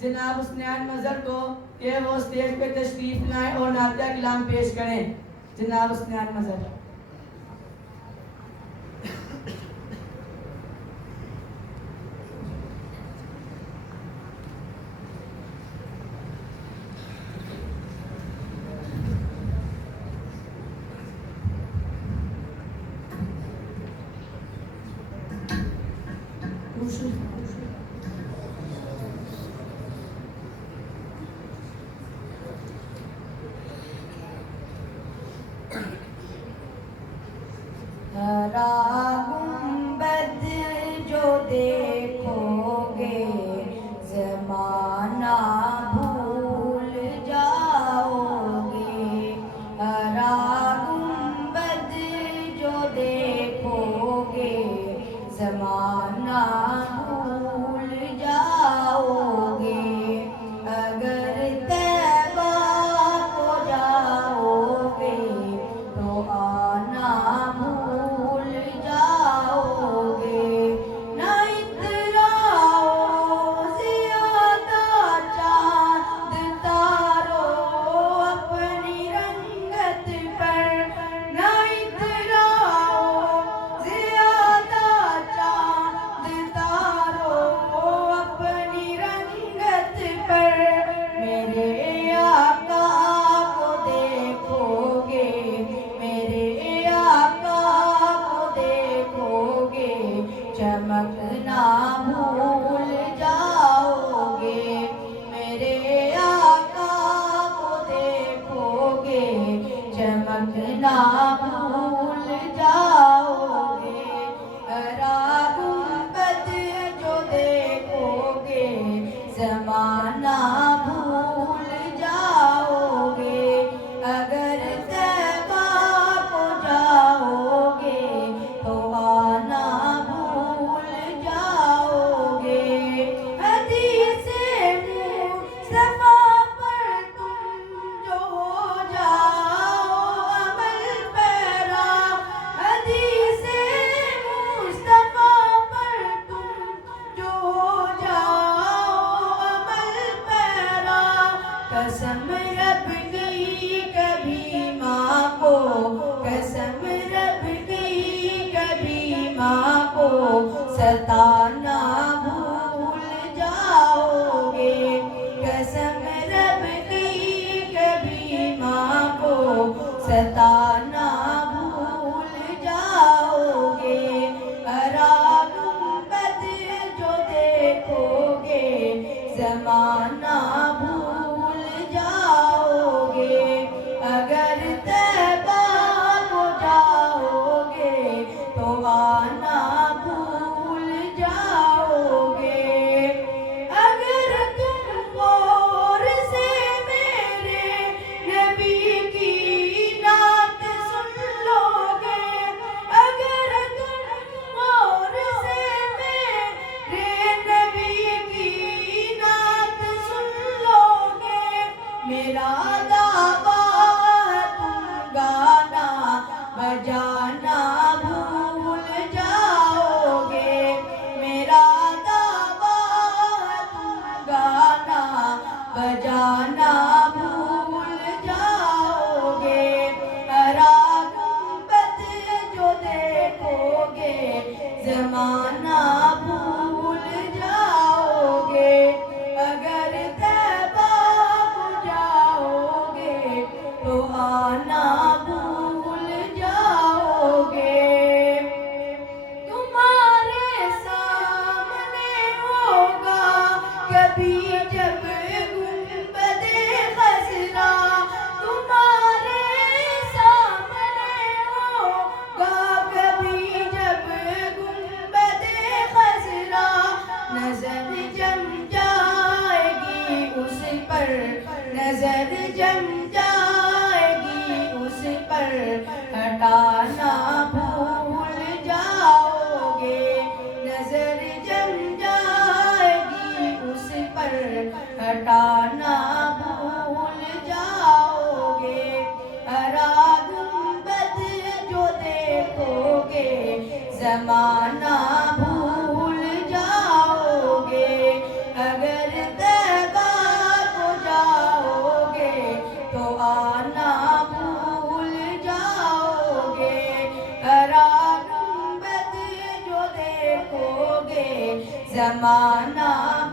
جناب حسنین مظہر کو کہ وہ اسٹیج پہ تشریف لائیں اور نعتیہ کلام پیش کریں. جناب حسنین مظہر. گنبد جو دیکھو گے زمانہ بھول جاؤ گے. ہرا گنبد جو دیکھو گے زمانہ بھول جاؤ گے. اگر طیبہ کو جاؤ گے تو آنا بھول جاؤ گے. نہ اتراؤ زیادہ چاند تارو اپنی رنگت پر. نہ اتراؤ زیادہ چاند تارو اپنی رنگت پر. میرے آقا کو دیکھو گے میرے آقا کو دیکھو گے چمکنا بھول جاؤ گے. میرے آقا کو دیکھو گے چمکنا بھول جاؤ گے. ہرا گنبد جو دیکھو گے زمانہ بھول جاؤ گے. اگر طیبہ کو جاؤ گے تو آنا بھول جاؤ گے. حدیث مصطفیٰ پر تم جو ہو جاؤ عمل پیرا. حدیث مصطفیٰ پر تم جو ہو جاؤ عمل پیرا. قسم رب کی کبھی ماں کو قسم رب کی کبھی ماں کو ستانا بھول جاؤ گے. قسم رب کی کبھی ماں کو ستانا بھول جاؤ گے. ہرا گنبد جو دیکھو گے زمانہ بھول جاؤ گے. اگر طیبہ کو جاؤ گے تو آنا بھول جاؤ گے. اگر تم غور سے میرے نبی کی نعت سن لو گے. اگر تم غور سے میرے نبی کی نعت سن لو گے. میرا دعویٰ تم گانا بجانا بھول جاؤ گے. میرا دعویٰ تم گانا بجانا بھول جاؤ گے. ہرا گنبد جو دیکھو گے زمانہ بھول جاؤ گے. اگر طیبہ کو جاؤ گے تو آنا بھول جاؤ گے. تمہارے سامنے ہوگا کبھی جب گنبد خضرا. تمہارے سامنے ہوگا کبھی جب گنبد خضرا. نظر جم جائے گی اس پر نظر جم جائے گی اس پر ہٹانا بھول جاؤ گے. نظر جم جائے گی اس پر ہٹانا بھول جاؤ گے. ہرا گنبد جو دیکھو گے زمانہ بھول جاؤ گے. اگر طیبہ زمانہ